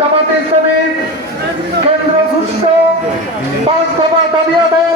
জামাতে ইসলামী কেন্দ্র সুস্থ পাঁচ দফা দাবি আদায়।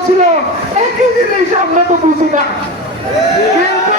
বলছিল একই জিনিস আমরা তো বুঝি না। কিন্তু